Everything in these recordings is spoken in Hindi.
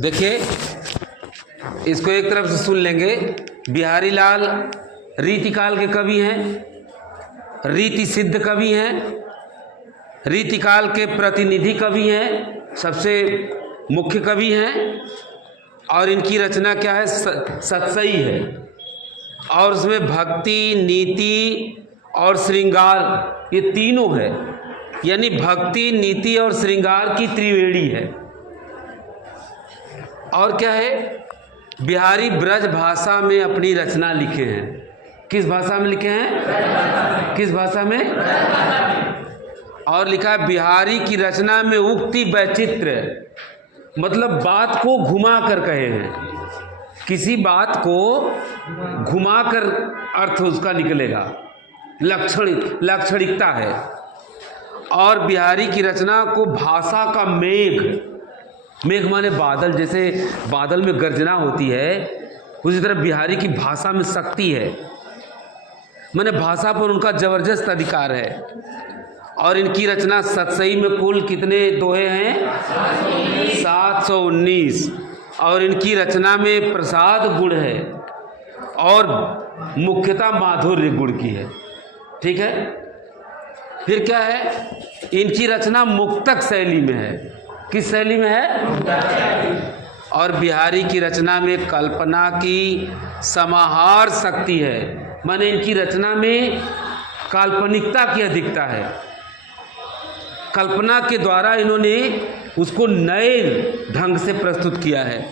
देखिए, इसको एक तरफ से सुन लेंगे। बिहारी लाल रीतिकाल के कवि हैं, रीति सिद्ध कवि हैं, रीतिकाल के प्रतिनिधि कवि हैं, सबसे मुख्य कवि हैं। और इनकी रचना क्या है? सतसई है। और उसमें भक्ति, नीति और श्रृंगार, ये तीनों है। यानी भक्ति, नीति और श्रृंगार की त्रिवेणी है। और क्या है? बिहारी ब्रज भाषा में अपनी रचना लिखे हैं। किस भाषा में लिखे हैं? किस भाषा में? और लिखा है बिहारी की रचना में उक्ति वैचित्र्य, मतलब बात को घुमा कर कहे हैं। किसी बात को घुमा कर अर्थ उसका निकलेगा, लाक्षणिकता है। और बिहारी की रचना को भाषा का मेघ माने बादल, जैसे बादल में गर्जना होती है, उसी तरह बिहारी की भाषा में शक्ति है, माने भाषा पर उनका जबरदस्त अधिकार है। और इनकी रचना सतसई में कुल कितने दोहे हैं? 719। और इनकी रचना में प्रसाद गुण है और मुख्यतः माधुर्य गुण की है। ठीक है। फिर क्या है? इनकी रचना मुक्तक शैली में है। किस शैली में है? और बिहारी की रचना में कल्पना की समाहार शक्ति है, माने इनकी रचना में काल्पनिकता की अधिकता है। कल्पना के द्वारा इन्होंने उसको नए ढंग से प्रस्तुत किया है।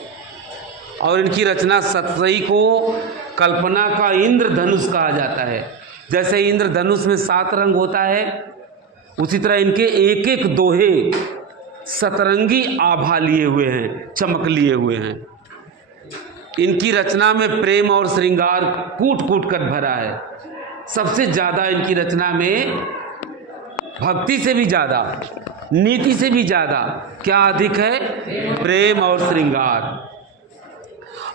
और इनकी रचना सतसई को कल्पना का इंद्रधनुष कहा जाता है। जैसे इंद्रधनुष में 7 रंग होता है, उसी तरह इनके एक एक दोहे सतरंगी आभा लिए हुए हैं, चमक लिए हुए हैं। इनकी रचना में प्रेम और श्रृंगार कूट कूट कर भरा है। सबसे ज़्यादा इनकी रचना में भक्ति से भी ज़्यादा, नीति से भी ज़्यादा क्या अधिक है? प्रेम और श्रृंगार।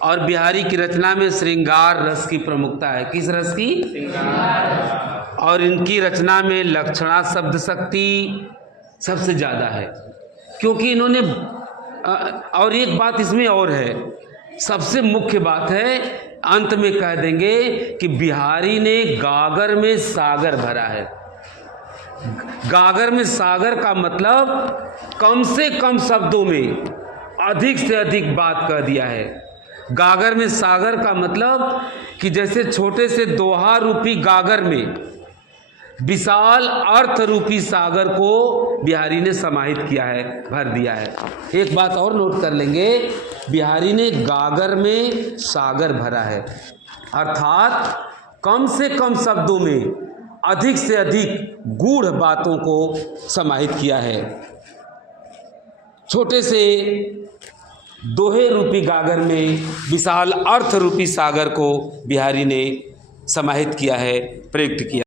और बिहारी की रचना में श्रृंगार रस की प्रमुखता है। किस रस की? श्रृंगार। और इनकी रचना में लक्षणा शब्द शक्ति सबसे ज़्यादा है, क्योंकि इन्होंने और एक बात इसमें और है, सबसे मुख्य बात है, अंत में कह देंगे कि बिहारी ने गागर में सागर भरा है। गागर में सागर का मतलब कम से कम शब्दों में अधिक से अधिक बात कह दिया है। गागर में सागर का मतलब कि जैसे छोटे से दोहा रूपी गागर में विशाल अर्थ रूपी सागर को बिहारी ने समाहित किया है, भर दिया है। एक बात और नोट कर लेंगे, बिहारी ने गागर में सागर भरा है, अर्थात कम से कम शब्दों में अधिक से अधिक गूढ़ बातों को समाहित किया है। छोटे से दोहे रूपी गागर में विशाल अर्थ रूपी सागर को बिहारी ने समाहित किया है, प्रयुक्त किया।